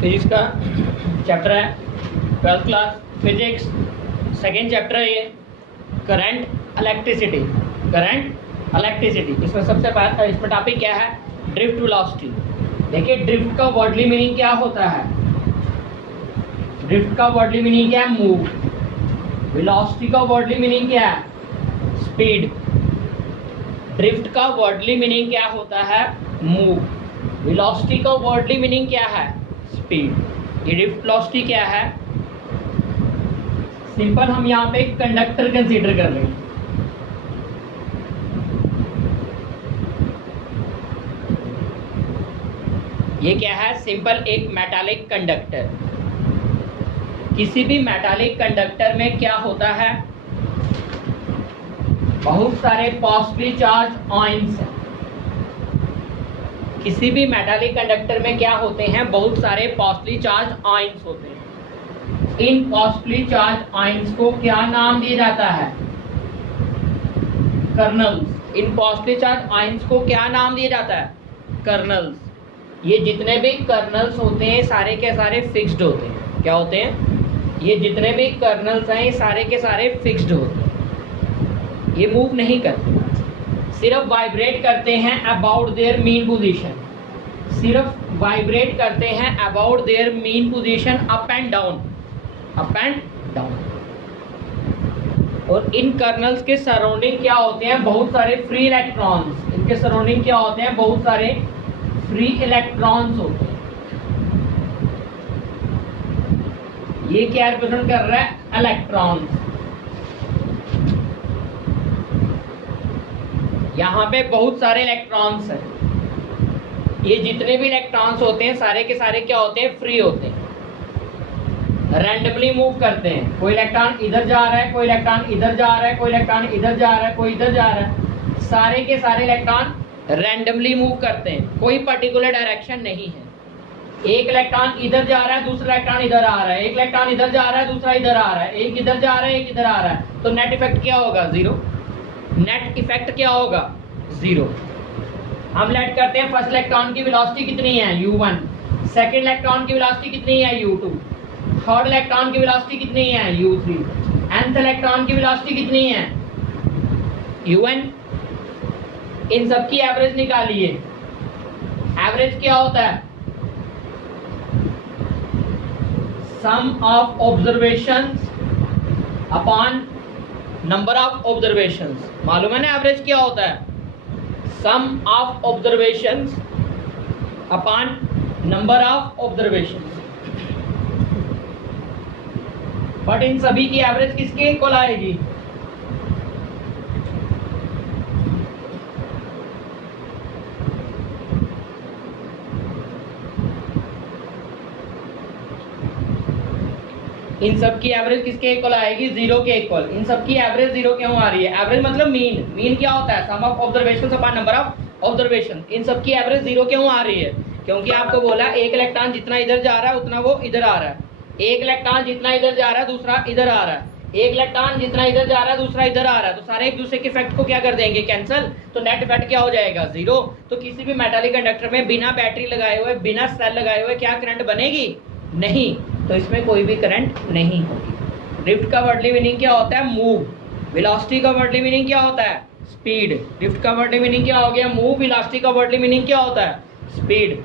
Physics का chapter है, 12th class physics, second chapter है ये, करंट इलेक्ट्रिसिटी। करंट इलेक्ट्रिसिटी इसमें सबसे पहले इसमें टॉपिक क्या है, ड्रिफ्ट वेलोसिटी। देखिए ड्रिफ्ट का वर्डली मीनिंग क्या होता है, ड्रिफ्ट का वर्डली मीनिंग क्या है, मूव। वेलोसिटी का वर्डली मीनिंग क्या है, स्पीड। ड्रिफ्ट का वर्डली मीनिंग क्या होता है, मूव। वेलोसिटी का वर्डली मीनिंग क्या है, स्पीड। ये ड्रिफ्ट वेलोसिटी क्या है, सिंपल हम यहाँ पे कंडक्टर कंसीडर कर रहे हैं। ये क्या है, सिंपल एक मेटालिक कंडक्टर। किसी भी मेटालिक कंडक्टर में क्या होता है, बहुत सारे पॉजिटिवली चार्ज आयंस हैं। किसी भी मेटालिक कंडक्टर में क्या होते हैं, बहुत सारे पॉजिटिवली चार्ज आयंस होते हैं। इन पॉजिटिवली चार्ज आयंस को क्या नाम दिया जाता है, कर्नल्स। इन पॉजिटिवली चार्ज आयंस को क्या नाम दिया जाता है, कर्नल्स। ये जितने भी कर्नल्स होते हैं सारे के सारे फिक्स्ड होते हैं। क्या होते हैं, ये जितने भी कर्नल्स हैं सारे के सारे फिक्स्ड होते हैं, ये मूव नहीं करते, सिर्फ वाइब्रेट करते हैं अबाउट देयर मीन पोजीशन। सिर्फ वाइब्रेट करते हैं about their mean position, up and down, up and down. और इन कर्नल्स के सराउंडिंग क्या होते हैं, बहुत सारे फ्री इलेक्ट्रॉन्स। इनके सराउंडिंग क्या होते हैं, बहुत सारे फ्री इलेक्ट्रॉन्स होते हैं। ये क्या रिप्रेजेंट कर रहा है, इलेक्ट्रॉन्स। यहाँ पे बहुत सारे इलेक्ट्रॉन्स हैं। ये जितने भी इलेक्ट्रॉन्स होते हैं सारे के सारे क्या होते हैं, फ्री होते हैं, रैंडमली मूव करते हैं। कोई इलेक्ट्रॉन इधर जा रहा है, कोई इलेक्ट्रॉन इधर जा रहा है, कोई इलेक्ट्रॉन इधर जा रहा है, कोई इधर जा रहा है। सारे के सारे इलेक्ट्रॉन रैंडमली मूव करते हैं, कोई पर्टिकुलर डायरेक्शन नहीं है। एक इलेक्ट्रॉन इधर जा रहा है, दूसरा इलेक्ट्रॉन इधर आ रहा है, एक इलेक्ट्रॉन इधर जा रहा है, दूसरा इधर आ रहा है, एक इधर जा रहा है, एक इधर आ रहा है। तो नेट इफेक्ट क्या होगा, जीरो। नेट इफेक्ट क्या होगा, जीरो। हम लेट करते हैं फर्स्ट इलेक्ट्रॉन की वेलोसिटी कितनी है, u1। सेकंड इलेक्ट्रॉन की वेलोसिटी कितनी है, u2। थर्ड इलेक्ट्रॉन की वेलोसिटी कितनी है, u3। nth इलेक्ट्रॉन की वेलोसिटी कितनी है, un। इन सब की एवरेज निकालिए। एवरेज क्या होता है, sum of observations upon number of observations. मालूम है ना एवरेज क्या होता है, sum of observations upon number of observations. But इन सभी की एवरेज किसके इक्वल आएगी, इन सब की एवरेज किसके इक्वल आएगी, जीरो के इक्वल। इन सब की एवरेज जीरो क्यों आ रही है, एवरेज मतलब मीन। मीन क्या होता है, sum of observation upon number of observation. इन सब की एवरेज जीरो क्यों आ रही है, क्योंकि आपको बोला एक इलेक्ट्रॉन जितना इधर जा रहा है उतना वो इधर आ रहा है। एक इलेक्ट्रॉन जितना इधर जा रहा है दूसरा इधर आ रहा है, एक इलेक्ट्रॉन जितना इधर जा रहा है दूसरा इधर आ रहा है। तो सारे एक दूसरे के इफेक्ट को क्या कर देंगे, कैंसिल। तो नेट इफेक्ट क्या हो जाएगा, जीरो। तो किसी भी मेटालिक कंडक्टर में बिना बैटरी लगाए हुए, बिना सेल लगाए हुए क्या करंट बनेगी, नहीं। तो इसमें कोई भी करंट नहीं होगी। ड्रिफ्ट का वर्डली मीनिंग क्या होता है, मूव। वेलोसिटी का वर्डली मीनिंग क्या होता है, स्पीड। ड्रिफ्ट का वर्डली मीनिंग क्या हो गया, मूव। वेलोसिटी का वर्डली मीनिंग क्या होता है, स्पीड।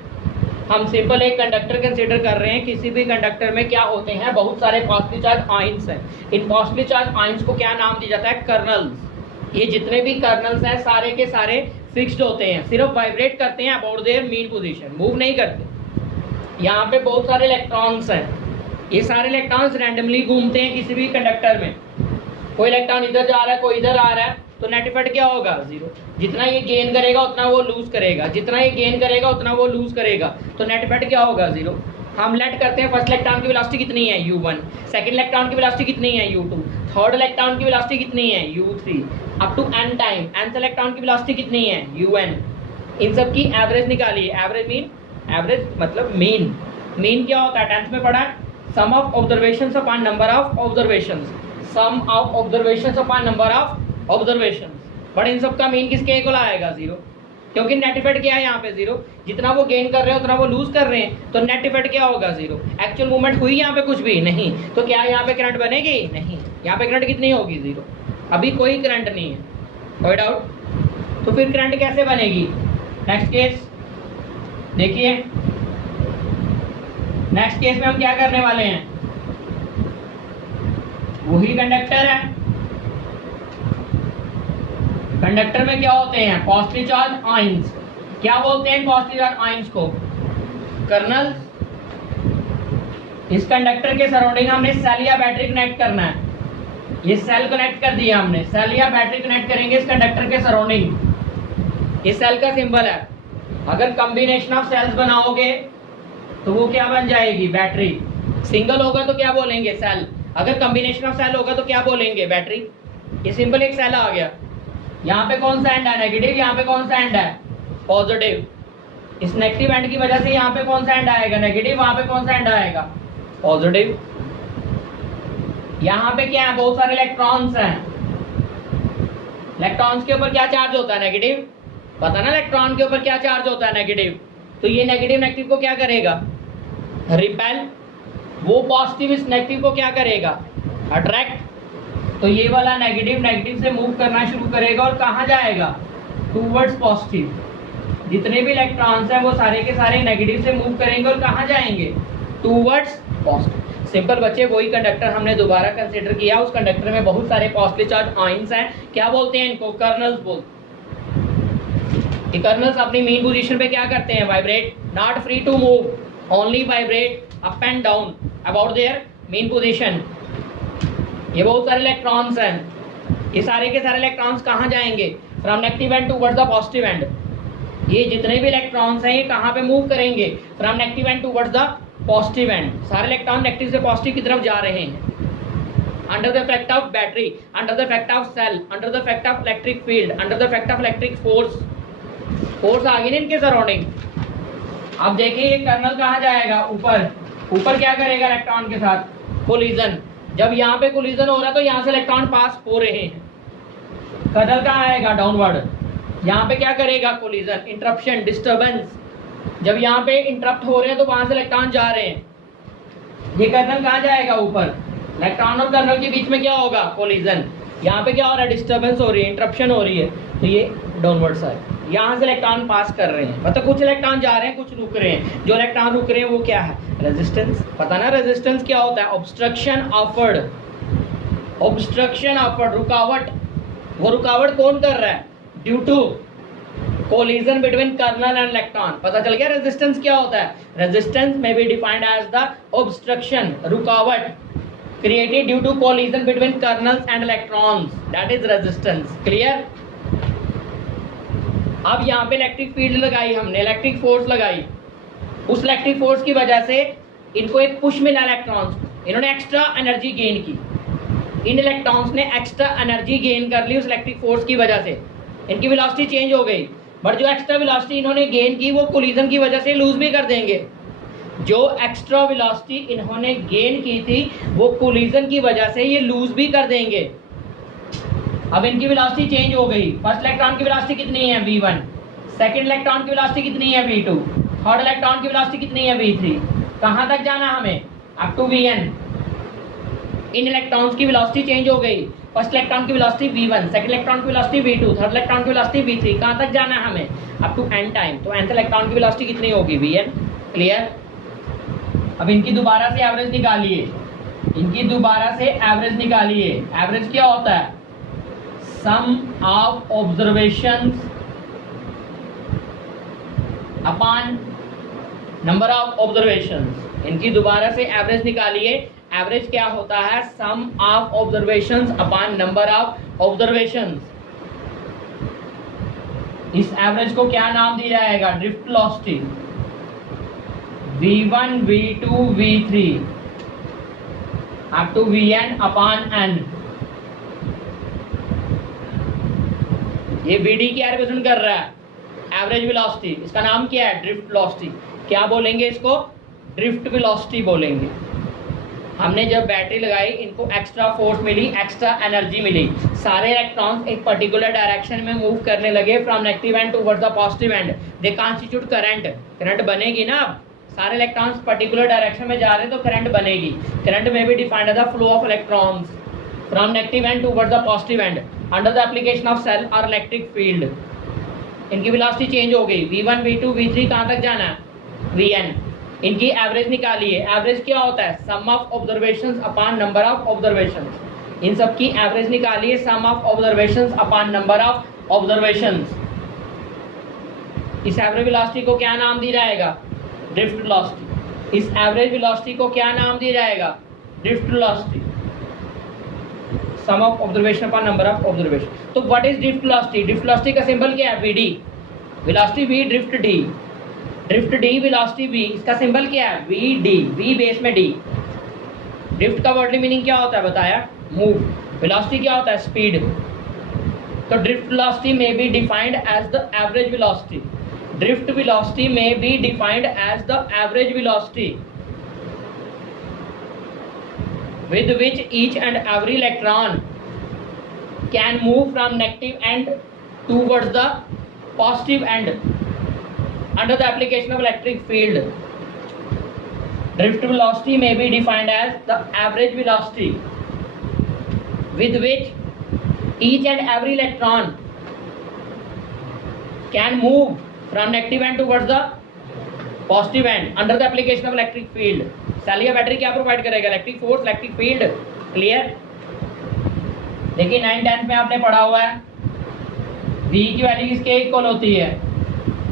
हम सिंपल एक कंडक्टर कंसीडर कर रहे हैं। किसी भी कंडक्टर में क्या होते हैं, बहुत सारे पॉजिटिव चार्ज आयंस हैं। इन पॉजिटिव चार्ज आयंस को क्या नाम दिया जाता है, कर्नल्स। ये जितने भी कर्नल्स हैं सारे के सारे फिक्स्ड होते हैं, सिर्फ वाइब्रेट करते हैं about their mean position, move नहीं करते। यहाँ पे बहुत सारे इलेक्ट्रॉन्स हैं, ये सारे इलेक्ट्रॉन्स रैंडमली घूमते हैं किसी भी कंडक्टर में। कोई इलेक्ट्रॉन इधर जा रहा है, कोई इधर आ रहा है, तो नेट इफेक्ट क्या होगा, जीरो। जितना ये गेन करेगा उतना वो लूज करेगा, जितना ये गेन करेगा उतना वो लूज करेगा। तो नेट इफेक्ट क्या होगा, जीरो। हम लेट करते हैं फर्स्ट इलेक्ट्रॉन की वेलोसिटी कितनी है, u1। सेकंड इलेक्ट्रॉन की वेलोसिटी कितनी है, u2। थर्ड इलेक्ट्रॉन की वेलोसिटी कितनी है, u3। Up to n time nth electron की वेलोसिटी कितनी है, un। इन सब की एवरेज निकालिए। एवरेज मीन, एवरेज मतलब मीन। मीन क्या होता है, 10th में पढ़ा, sum of observations upon number of observations. Sum of observations upon number of observations. But इन सब का मीन किसके इक्वल आएगा, जीरो। क्योंकि नेट इफेक्ट क्या है यहाँ पे 0, जितना वो गेन कर रहे हैं उतना वो लूज कर रहे हैं, तो नेट इफेक्ट क्या होगा 0। एक्चुअल मूवमेंट हुई यहाँ पे कुछ भी नहीं, तो क्या यहाँ पे करंट बनेगी? नहीं। यहाँ पे करंट कितनी होगी? 0। अभी कोई करंट नहीं है, कोई डाउट? तो फिर करंट कैसे बनेगी? नेक्स्ट केस देखिए, नेक्स्ट केस में हम क्या करने वाले हैं, वही कंडक्टर है। कंडक्टर में क्या होते हैं? Positive charge ions. क्या बोलते हैं पॉजिटिव चार्ज आयंस को? कर्नल। इस कंडक्टर के सराउंडिंग हमने सेल या बैटरी कनेक्ट करना है। ये सेल कनेक्ट कर दिया हमने, सेल या बैटरी कनेक्ट करेंगे इस कंडक्टर के सराउंडिंग। ये सेल का सिंबल है। अगर कॉम्बिनेशन ऑफ सेल्स बनाओगे तो वो क्या बन जाएगी? बैटरी। सिंगल होगा तो क्या बोलेंगे? सेल। अगर कॉम्बिनेशन ऑफ सेल होगा तो क्या बोलेंगे? बैटरी। ये सिंपल एक सेल आ गया। यहाँ पे कौन सा एंड है? नेगेटिव। यहाँ पे कौन सा एंड है? पॉजिटिव। इस नेगेटिव एंड की वजह से यहाँ पे कौन सा एंड आएगा? नेगेटिव। वहां पे कौन सा एंड आएगा? पॉजिटिव। यहाँ पे क्या है? बहुत सारे इलेक्ट्रॉन्स हैं। इलेक्ट्रॉन्स के ऊपर क्या चार्ज होता है? नेगेटिव। पता ना इलेक्ट्रॉन के ऊपर क्या चार्ज होता है? नेगेटिव। तो ये नेगेटिव नेगेटिव को क्या करेगा? रिपेल। वो पॉजिटिव इस नेगेटिव को क्या करेगा? अट्रैक्ट। तो ये वाला नेगेटिव नेगेटिव से मूव करना शुरू करेगा और कहाँ जाएगा? Towards positive. जितने भी इलेक्ट्रॉन्स हैं वो सारे के सारे नेगेटिव से मूव करेंगे और कहाँ जाएंगे? Towards positive. सिंपल बच्चे, वही कंडक्टर हमने दोबारा कंसीडर किया। उस कंडक्टर में बहुत सारे पॉजिटिव चार्ज आयंस हैं। क्या बोलते हैं इनको? कर्नल्स बोलते हैं। कर्नल्स अपनी मेन पोजीशन पे क्या करते हैं? Vibrate. Not free to move, only vibrate up and down about their mean position. ये बहुत सारे इलेक्ट्रॉन्स हैं। ये सारे के सारे इलेक्ट्रॉन्स कहाँ जाएंगे? From negative end towards the positive and. ये जितने भी इलेक्ट्रॉन्स हैं ये कहाँ पे मूव करेंगे? From negative end towards the positive end. सारे इलेक्ट्रॉन नेगेटिव से पॉजिटिव की तरफ जा रहे हैं। Under the effect of battery, under the effect of cell, under the effect of electric field, under the effect of electric force. Force आ गई ना इनके सराउंडिंग। अब देखिए ये कर्नल कहाँ जाएगा? ऊपर। ऊपर क्या करेगा इलेक्ट्रॉन के साथ? कोलिजन। जब यहाँ पे कोलिजन हो रहा है तो यहाँ से इलेक्ट्रॉन पास हो रहे हैं। कर्नल कहाँ आएगा? डाउनवर्ड। यहाँ पे क्या करेगा? Collision, interruption, disturbance. जब यहाँ पे इंटरप्ट हो रहे हैं तो वहां से इलेक्ट्रॉन जा रहे हैं। ये कर्नल कहाँ जाएगा? ऊपर। इलेक्ट्रॉन और कर्नल के बीच में क्या होगा? कोलिजन। यहाँ पे क्या हो रहा है? डिस्टर्बेंस हो रही है, इंटरप्शन हो रही है, तो ये डाउनवर्ड साइड। यहाँ से इलेक्ट्रॉन पास कर रहे हैं, मतलब कुछ इलेक्ट्रॉन जा रहे हैं, कुछ रुक रहे हैं। जो इलेक्ट्रॉन रुक रहे हैं वो क्या है? रेजिस्टेंस। पता ना रेजिस्टेंस क्या होता है? Obstruction offered. ऑब्स्ट्रक्शन ऑफर्ड, रुकावट। वो रुकावट कौन कर रहा है? Due to collision between kernel and electron. पता चल गया रेजिस्टेंस क्या होता है? Resistance may be defined as the obstruction, रुकावट created due to collision between kernels and electrons, that is resistance. clear? अब यहाँ पे इलेक्ट्रिक फील्ड लगाई हमने, इलेक्ट्रिक फोर्स लगाई। उस इलेक्ट्रिक फोर्स की वजह से इनको एक पुश मिला इलेक्ट्रॉन्स को, इन्होंने एक्स्ट्रा एनर्जी गेन की। इन इलेक्ट्रॉन्स ने एक्स्ट्रा एनर्जी गेन कर ली उस इलेक्ट्रिक फोर्स की वजह से। इनकी वेलोसिटी चेंज हो गई, बट जो एक्स्ट्रा वेलोसिटी इन्होंने गेन की वो कोलिजन की वजह से लूज भी कर देंगे। जो एक्स्ट्रा वेलोसिटी इन्होंने गेन की थी वो कोलिजन की वजह से ये लूज भी कर देंगे। अब इनकी वेलोसिटी चेंज हो गई। फर्स्ट इलेक्ट्रॉन की वेलोसिटी कितनी है? v1। सेकंड इलेक्ट्रॉन की वेलोसिटी कितनी है? v2। थर्ड इलेक्ट्रॉन की वेलोसिटी कितनी है? v3। कहाँ तक जाना हमें? Up to vn। इन इलेक्ट्रॉन्स की वेलोसिटी चेंज हो गई। फर्स्ट इलेक्ट्रॉन की वेलोसिटी v1, सेकंड इलेक्ट्रॉन की वेलोसिटी v2, थर्ड इलेक्ट्रॉन की वेलोसिटी v3। कहाँ तक जाना है हमें? Up to n time. तो nth इलेक्ट्रॉन की वेलोसिटी कितनी होगी? vn। क्लियर? अब इनकी दोबारा से एवरेज निकालिए, इनकी दोबारा से एवरेज निकालिए। एवरेज क्या होता है? Sum of observations upon number of observations. इनकी दोबारा से एवरेज निकालिए। एवरेज क्या होता है? Sum of observations upon number of observations. इस एवरेज को क्या नाम दिया जाएगा? Drift velocity. v1, v2, v3 up to vn upon n। ये vd क्या रिप्रेजेंट कर रहा है? Average velocity. इसका नाम क्या है? Drift velocity. क्या बोलेंगे इसको? ड्रिफ्ट वेलोसिटी बोलेंगे। हमने जब बैटरी लगाई, इनको एक्स्ट्रा फोर्स मिली, एक्स्ट्रा एनर्जी मिली, सारे इलेक्ट्रॉन्स एक पर्टिकुलर डायरेक्शन में मूव करने लगे from negative end towards the positive and, they constitute current. Current बनेगी ना, अब सारे इलेक्ट्रॉन्स पर्टिकुलर डायरेक्शन में जा रहे हैं तो करंट बनेगी। Current may be defined as the flow of electrons from negative end towards the positive end under the application of cell और इलेक्ट्रिक फील्ड। इनकी वेलोसिटी चेंज हो गई, v1 v2 v3 कहाँ तक जाना है, vn। इनकी एवरेज निकालिए। एवरेज क्या होता है, sum of observations upon number of observations. इन सब की एवरेज निकालिए, sum of observations upon number of observations. इस एवरेज वेलोसिटी को क्या नाम दिया जाएगा, ड्रिफ्ट वेलोसिटी। इस एवरेज वेलोसिटी को क्या नाम दिया जाएगा, drift velocity. Sum of observation upon number of observation. तो what is drift velocity, drift velocity का सिंबल क्या है, vd। Velocity v, drift d, drift d, velocity v, इसका सिंबल क्या है, vd, v बेस में d। ड्रिफ्ट का worldly meaning क्या होता है बताया, मूव। वेलोसिटी क्या होता है, स्पीड। तो drift velocity may be defined as the average velocity. Drift velocity may be defined as the average velocity with which each and every electron can move from negative end towards the positive end under the application of electric field. Drift velocity may be defined as the average velocity with which each and every electron can move from negative end towards the positive end under the application of electric field. Cell या battery क्या provide करेगा, electric force, electric field. Clear. देखिए 9 10 में आपने पढ़ा हुआ है v की वैल्यू किसके इक्वल होती है,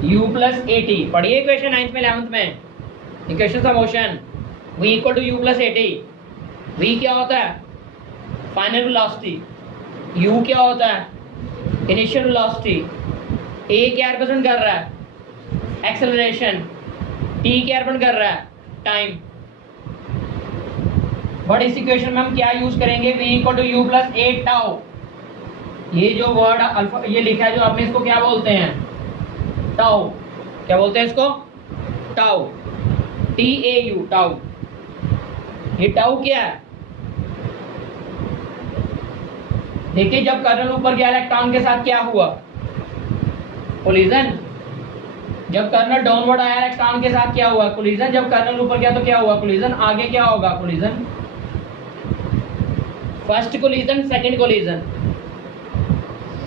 u प्लस at। पढ़िए इक्वेशन 9th में 11th में, equation of motion, v equal to u plus at। v क्या होता है, फाइनल वेलोसिटी। u क्या होता है, इनिशियल वेलोसिटी। a क्या रिप्रेजेंट कर रहा है, एक्सेलरेशन। t क्या रिप्रेजेंट कर रहा है, टाइम। बट इस इक्वेशन में हम क्या यूज करेंगे, v equal to u plus a tau. ये जो वर्ड अल्फा ये लिखा है जो आपने, इसको क्या बोलते हैं, टाउ। क्या बोलते हैं इसको, टाउ, TAU, टाउ। ये टाउ क्या है, देखिए जब कर्नल ऊपर गया इलेक्ट्रॉन के साथ क्या हुआ, कोलिजन। जब कर्नल डाउनवर्ड आया इलेक्ट्रॉन के साथ क्या हुआ, कोलिजन। जब कर्नल ऊपर गया तो क्या हुआ, कोलिजन। आगे क्या होगा, collision. First collision, second collision.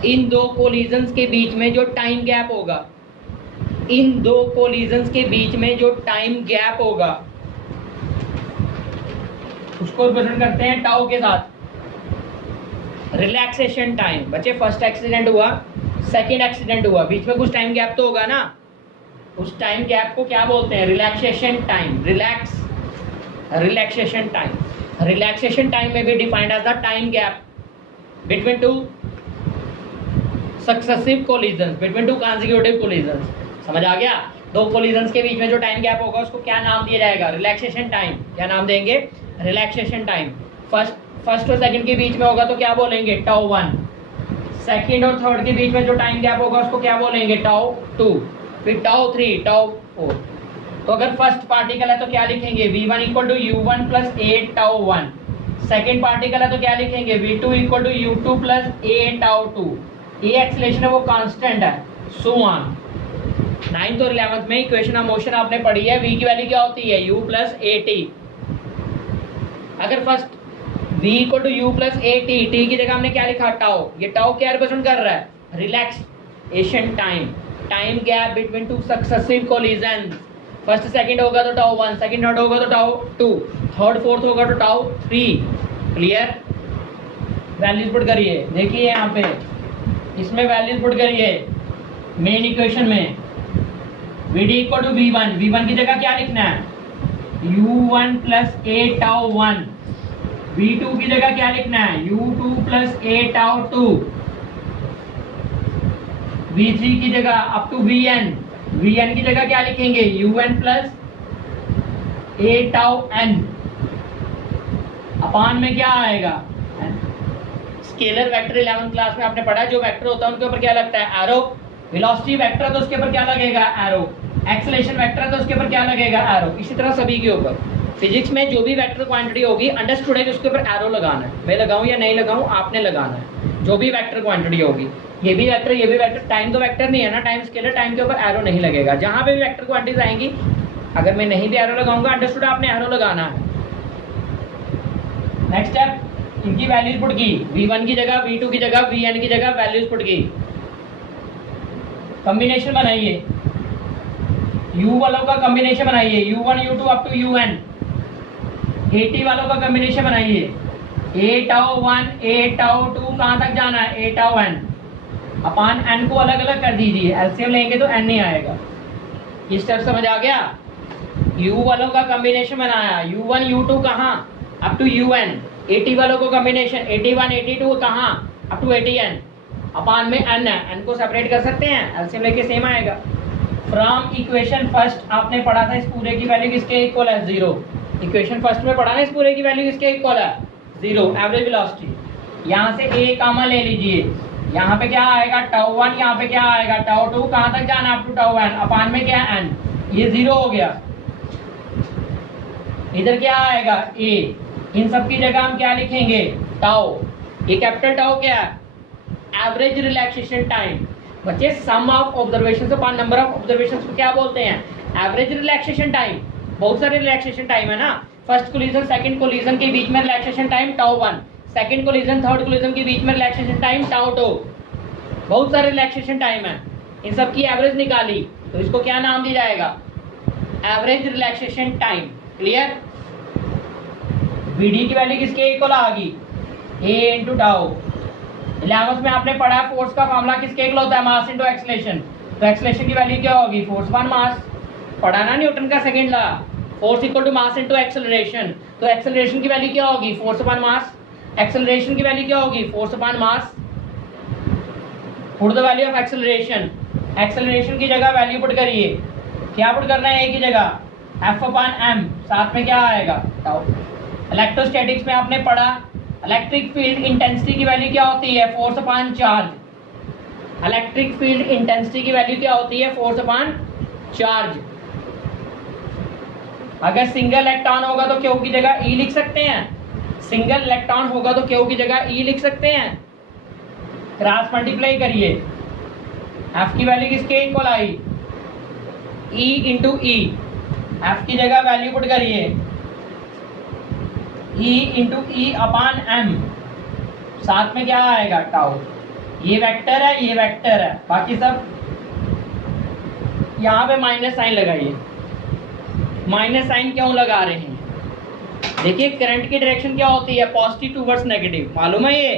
इन दो कोलिजन्स के बीच में जो टाइम गैप होगा, इन दो कोलिजन्स के बीच में जो टाइम गैप होगा उसको रिप्रेजेंट करते हैं टाउ के साथ। Relaxation time. बच्चे फर्स्ट एक्सीडेंट हुआ, सेकंड एक्सीडेंट हुआ, बीच में कुछ टाइम गैप तो होगा ना, उस टाइम गैप को क्या बोलते हैं, relaxation time. Relaxation time. Relaxation time may be defined as the time gap between two successive collisions, between two consecutive collisions. समझ आ गया, दो कोलिजन्स के बीच में जो टाइम गैप होगा उसको क्या नाम दिया जाएगा, रिलैक्सेशन टाइम। क्या नाम देंगे, रिलैक्सेशन टाइम। फर्स्ट और सेकंड के बीच में होगा तो क्या बोलेंगे, टाउ 1। सेकंड और थर्ड के बीच में जो टाइम गैप होगा उसको क्या बोलेंगे, टाउ 2। फिर टाउ 3, टाउ 4। तो अगर फर्स्ट पार्टिकल है तो क्या लिखेंगे, v1 equal to u1 plus a tau 1। Second particle है तो क्या लिखेंगे, v2 equal to u2 plus a tau 2। ये एक्सेलरेशन है वो कांस्टेंट है, सो ऑन। 9th और 11th में इक्वेशन ऑफ मोशन आपने पढ़ी है, v की वैल्यू क्या होती है, u प्लस at। अगर first v equal to u plus at, t की जगह हमने क्या लिखा, टाउ। ये टाउ क्या रिप्रेजेंट कर रहा है, relaxation time, time gap between two successive collisions. First second होगा तो टाउ 1, सेकंड थर्ड होगा तो टाउ 2, थर्ड फोर्थ होगा तो टाउ 3। क्लियर। वैल्यूज पुट करिए, देखिए यहाँ पे इसमें वैल्यूज पुट करिए मेन इक्वेशन में। vd equal to v1, v1 की जगह क्या लिखना है, u1 plus a tau 1। v2 की जगह क्या लिखना है, u2 plus a tau 2। v3 की जगह अप टू vn, vn की जगह क्या लिखेंगे, un plus a tau n। अपान में क्या आएगा, स्केलर वेक्टर 11th क्लास में आपने पढ़ा, जो वेक्टर होता है उनके ऊपर क्या लगता है, एरो। वेलोसिटी वेक्टर तो उसके ऊपर क्या लगेगा, एरो। एक्सेलरेशन वेक्टर तो उसके ऊपर क्या लगेगा, एरो। इसी तरह सभी के ऊपर फिजिक्स में जो भी वेक्टर क्वांटिटी होगी, अंडरस्टूड है कि उसके ऊपर एरो लगाना है। मैं लगाऊं या नहीं लगाऊं, आपने लगाना है। जो भी वेक्टर क्वांटिटी होगी, ये भी वेक्टर, ये भी वेक्टर, टाइम तो वेक्टर नहीं है ना, टाइम स्केलर, टाइम के ऊपर एरो नहीं लगेगा। जहां पे भी वेक्टर क्वांटिटीज आएंगी, अगर मैं नहीं भी एरो लगाऊंगा, अंडरस्टूड आपने एरो लगाना है। नेक्स्ट स्टेप, इनकी वैल्यूज पुट की, v1 की जगह, v2 की जगह, vn की जगह वैल्यूज पुट की। कॉम्बिनेशन बनाइए, u वालों का कॉम्बिनेशन बनाइए, u1 u2 up to un। at वालों का कॉम्बिनेशन बनाइए, a टाउ 1 a टाउ 2 कहां तक जाना है, a tau n upon n को अलग अलग कर दीजिए, एलसीएम लेंगे तो n नहीं आएगा। ये स्टेप समझ आ गया। u वालों का कॉम्बिनेशन बनाया, u1 u2 कहां, अप टू un। at वालों को कॉम्बिनेशन 81 82 कहां, अप टू 80n अपान में n है, n को सेपरेट कर सकते हैं, एलसीएम लेके सेम आएगा। फ्रॉम इक्वेशन फर्स्ट आपने पढ़ा था इस पूरे की वैल्यू किसके इक्वल है, 0। इक्वेशन फर्स्ट में पढ़ा ना, इस पूरे की वैल्यू किसके इक्वल है, 0, एवरेज वेलोसिटी। यहाँ से a कामा ले लीजिए, यहाँ पे क्या आएगा टाउ 1, यहाँ पे क्या आएगा टाउ 2, कहां तक जाना है, अप टू टाउ n अपान में क्या n, ये 0 हो गया। इधर क्या आएगा a, इन सब की जगह हम क्या लिखेंगे, टाउ। ये कैपिटल टाउ क्या है, एवरेज रिलैक्सेशन टाइम। बच्चे sum of observation upon number of observation को क्या बोलते हैं, एवरेज रिलैक्सेशन टाइम। बहुत सारे रिलैक्सेशन टाइम है ना, फर्स्ट कोलिजन सेकंड कोलिजन के बीच में relaxation time tau 1, second collision third collision के बीच में रिलैक्सेशन टाइम टाउ 2। बहुत सारे रिलैक्सेशन टाइम है, इन सब की एवरेज निकाली तो इसको क्या नाम दिया जाएगा, average relaxation time. Clear. VD की वैल्यू किसके इक्वल आ गई, a इंटू टाउ। 11th में आपने पढ़ा फोर्स का फार्मूला किसके इक्वल होता है, मास इंटू एक्सेलरेशन। तो एक्सेलरेशन की वैल्यू क्या होगी, फोर्स अपॉन मास। पढ़ा ना न्यूटन का second law, force equal to mass into acceleration. तो एक्सेलरेशन की वैल्यू क्या होगी, फोर्स अपॉन मास। एक्सेलरेशन की वैल्यू क्या होगी, force upon mass. Put the value of acceleration. Acceleration की जगह वैल्यू पुट करिए, क्या पुट करना है, a की जगह f अपॉन m, साथ में क्या आएगा टाउ। इलेक्ट्रोस्टैटिक्स में आपने पढ़ा इलेक्ट्रिक फील्ड इंटेंसिटी की वैल्यू क्या होती है, force upon charge. Electric field intensity की वैल्यू क्या होती है, फोर्स अपॉन चार्ज। अगर सिंगल इलेक्ट्रॉन होगा तो क्यू की जगह ई लिख सकते हैं, सिंगल इलेक्ट्रॉन होगा तो क्यू की जगह ई लिख सकते हैं। क्रॉस मल्टीप्लाई करिए, एफ की वैल्यू किसके इक्वल आई, ई इंटू ई। एफ की जगह वैल्यू पुट करिए, ई इंटू ई अपान एम, साथ में क्या आएगा टाउ। ये वेक्टर है, ये वेक्टर है, बाकी सब। यहाँ पे माइनस साइन लगाइए। माइनस साइन क्यों लगा रहे हैं, देखिए करंट की डायरेक्शन क्या होती है, पॉजिटिव टूवर्ड्स नेगेटिव। मालूम है ये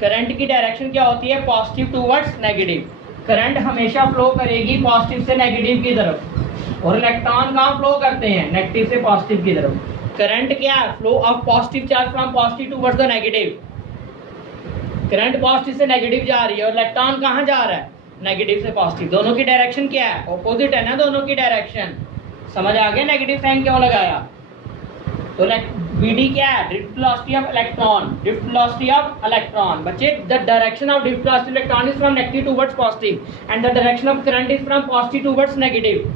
करंट की डायरेक्शन क्या होती है, पॉजिटिव टूवर्ड्स नेगेटिव। करंट हमेशा फ्लो करेगी पॉजिटिव से नेगेटिव की तरफ, और इलेक्ट्रॉन कहाँ फ्लो करते हैं, नेगेटिव से पॉजिटिव की तरफ। करंट क्या है, flow of positive charge from positive towards the negative. Current positive से नेगेटिव जा रही है और इलेक्ट्रॉन कहाँ जा रहा है, नेगेटिव से पॉजिटिव। दोनों की डायरेक्शन क्या है, ऑपोजिट है ना दोनों की डायरेक्शन। समझ आ गया नेगेटिव साइन क्यों लगाया। तो बीडी क्या है, drift velocity of electron. Drift velocity of electron बच्चे, the direction of drift velocity electron is from negative towards positive and the direction of current is from positive towards negative.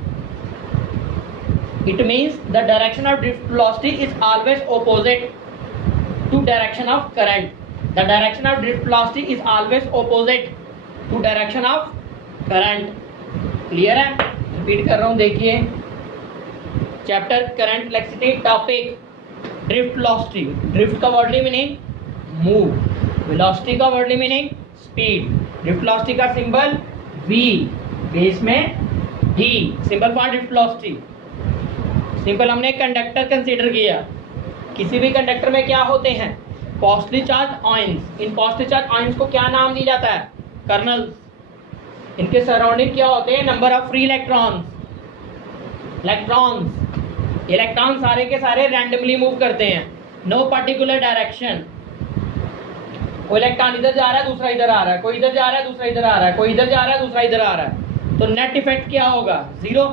It means the direction of drift velocity is always opposite to direction of current. The direction of drift velocity is always opposite to direction of current. Clear है? Repeat कर रहा हूँ, देखिए chapter current electricity topic drift velocity. Drift का worldly meaning move, velocity का worldly meaning speed. Drift velocity का symbol v, base में d, symbol for drift velocity. Simple हमने कंडक्टर कंसीडर किया, किसी भी कंडक्टर में क्या होते हैं, positive charge ions. In positive charge ions को क्या नाम दिया जाता है, कर्नल्स। इनके सराउंडिंग क्या होते हैं, number of free electrons. Electron सारे के सारे रैंडमली मूव करते हैं, नो पर्टिकुलर डायरेक्शन। कोई इलेक्ट्रॉन इधर जा रहा है, दूसरा इधर आ रहा है, कोई इधर जा रहा है, दूसरा इधर आ रहा है, कोई इधर जा रहा है, दूसरा इधर आ रहा है। तो नेट इफेक्ट क्या होगा, जीरो।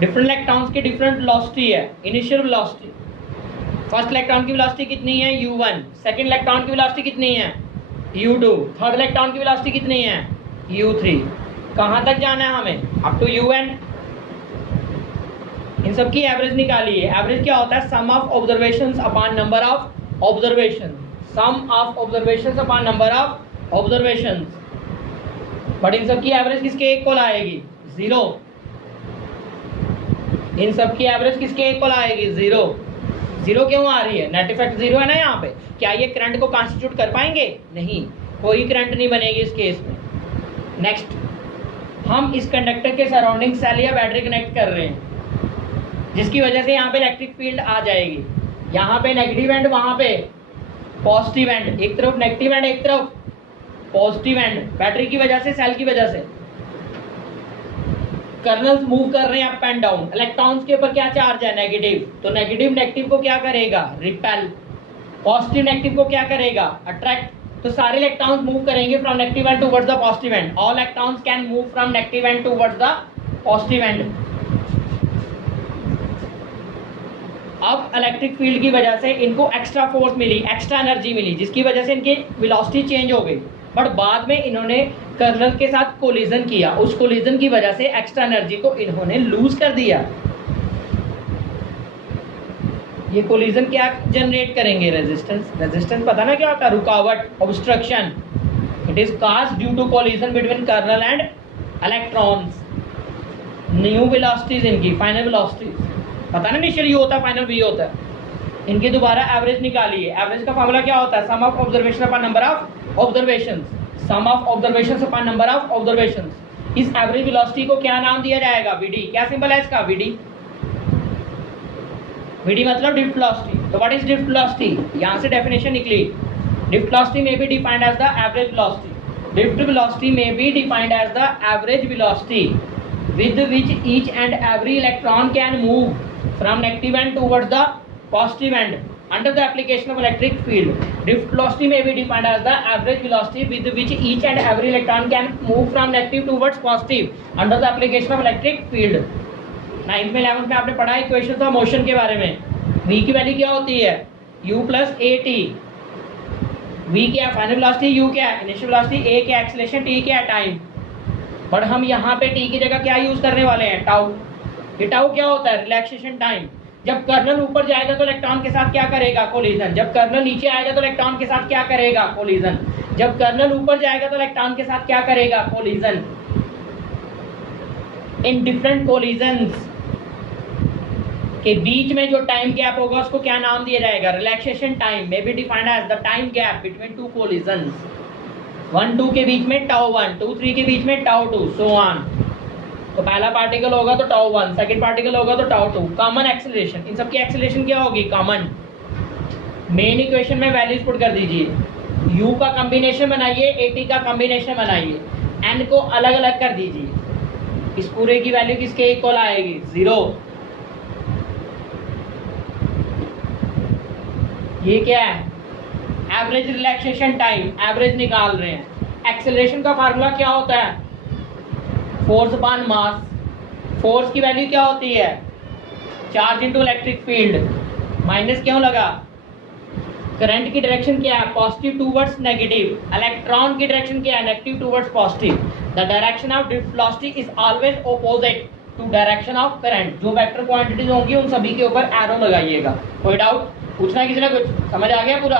डिफरेंट इलेक्ट्रॉन्स की डिफरेंट वेलोसिटी है। इनिशियल वेलोसिटी, फर्स्ट इलेक्ट्रॉन की वेलोसिटी कितनी है, u1। सेकंड इलेक्ट्रॉन की वेलोसिटी कितनी है, u2। थर्ड इलेक्ट्रॉन की वेलोसिटी कितनी है, u3। कहाँ तक जाना है हमें, अप टू un। इन सब की एवरेज निकालिए। एवरेज क्या होता है? Sum of observations upon number of observation, sum of observations upon number of observations. But इन सब की एवरेज किसके इक्वल आएगी? 0। इन सब की एवरेज किसके इक्वल आएगी? 0। 0 क्यों आ रही है? नेट इफेक्ट 0 है ना यहाँ पे। क्या ये करंट को कॉन्स्टिट्यूट कर पाएंगे? नहीं, कोई करंट नहीं बनेगी इस केस में। नेक्स्ट, हम इस कंडक्टर के सराउंडिंग सेल या बैटरी कनेक्ट कर रहे हैं, जिसकी वजह से यहाँ पे इलेक्ट्रिक फील्ड आ जाएगी। यहाँ पे नेगेटिव एंड, वहाँ पे पॉजिटिव एंड, एक तरफ नेगेटिव एंड एक तरफ पॉजिटिव एंड। बैटरी की वजह से, सेल की वजह से कर्नल्स मूव कर रहे हैं अप एंड डाउन। इलेक्ट्रॉन्स के ऊपर क्या चार्ज है? नेगेटिव। तो नेगेटिव नेगेटिव को क्या करेगा? रिपेल। पॉजिटिव नेगेटिव को क्या करेगा? अट्रैक्ट। तो सारे इलेक्ट्रॉन्स मूव करेंगे from negative end towards the positive and. All electrons can move from negative end towards the positive and. अब इलेक्ट्रिक फील्ड की वजह से इनको एक्स्ट्रा फोर्स मिली, एक्स्ट्रा एनर्जी मिली, जिसकी वजह से इनकी वेलोसिटी चेंज हो गई। बट बाद में इन्होंने कर्नल के साथ कोलिजन किया, उस कोलिजन की वजह से एक्स्ट्रा एनर्जी को इन्होंने लूज कर दिया। ये कोलिजन क्या जनरेट करेंगे? रेजिस्टेंस। रेजिस्टेंस पता ना क्या होता है? रुकावट, obstruction. It is caused due to collision between kernel and electrons. New velocities इनकी, फाइनल वेलोसिटीज पता ना, इनिशियल यू होता है, फाइनल वी होता है। इनकी दोबारा एवरेज निकालिए। एवरेज का फॉर्मूला क्या होता है? Sum of observation upon number of observations, sum of observations upon number of observations. इस एवरेज वेलोसिटी को क्या नाम दिया जाएगा? वीडी। क्या सिंबल है इसका? वीडी। वीडी मतलब ड्रिफ्ट वेलोसिटी। तो व्हाट इज ड्रिफ्ट वेलोसिटी? यहां से डेफिनेशन निकली। Drift velocity may be defined as the average velocity. Drift velocity may be defined as the average velocity with which each and every electron can move from negative end towards the positive end under the application of electric field. Drift velocity may be defined as the average velocity with which each and every electron can move from negative towards positive under the application of electric field. 9th में 11th में आपने पढ़ा equation था motion के बारे में। v की value क्या होती है? u plus at। v क्या है? Final velocity. u क्या है? Initial velocity. a क्या है? एक्सेलरेशन। t क्या है? टाइम। बट हम यहाँ पे टी की जगह क्या यूज करने वाले हैं? टाउ। ये टाउ क्या होता है? Relaxation time. जब कर्नल ऊपर जाएगा तो इलेक्ट्रॉन के साथ क्या करेगा? कोलिजन। जब कर्नल नीचे आएगा तो इलेक्ट्रॉन के साथ क्या करेगा? कोलिजन। जब कर्नल ऊपर जाएगा तो इलेक्ट्रॉन के साथ क्या करेगा? कोलिजन। इन डिफरेंट कोलिजन्स के बीच में जो टाइम गैप होगा उसको क्या नाम दिया जाएगा? Relaxation time may be defined as the time gap between two collisions. 1 2 के बीच में टाउ 1, 2 3 के बीच में टाउ 2, सो ऑन। तो पहला पार्टिकल होगा तो टाउ 1, सेकंड पार्टिकल होगा तो टाउ 2। कॉमन एक्सेलरेशन, इन सब की एक्सेलरेशन क्या होगी? कॉमन। मेन इक्वेशन में वैल्यूज पुट कर दीजिए। u का कॉम्बिनेशन बनाइए, at का कॉम्बिनेशन बनाइए, n को अलग अलग कर दीजिए। इस पूरे की वैल्यू किसके इक्वल आएगी? 0। ये क्या है? एवरेज रिलैक्सेशन टाइम, एवरेज निकाल रहे हैं। एक्सेलरेशन का फार्मूला क्या होता है? Force upon mass. फोर्स की वैल्यू क्या होती है? Charge into electric field. Minus क्यों लगा? करंट की डायरेक्शन क्या है? Positive towards negative. इलेक्ट्रॉन की डायरेक्शन क्या है? Negative towards positive. The direction of drift velocity is always opposite to direction of current. जो वेक्टर क्वांटिटीज होंगी उन सभी के ऊपर एरो लगाइएगा। कोई डाउट? पूछना किसी ने कुछ? समझ आ गया पूरा?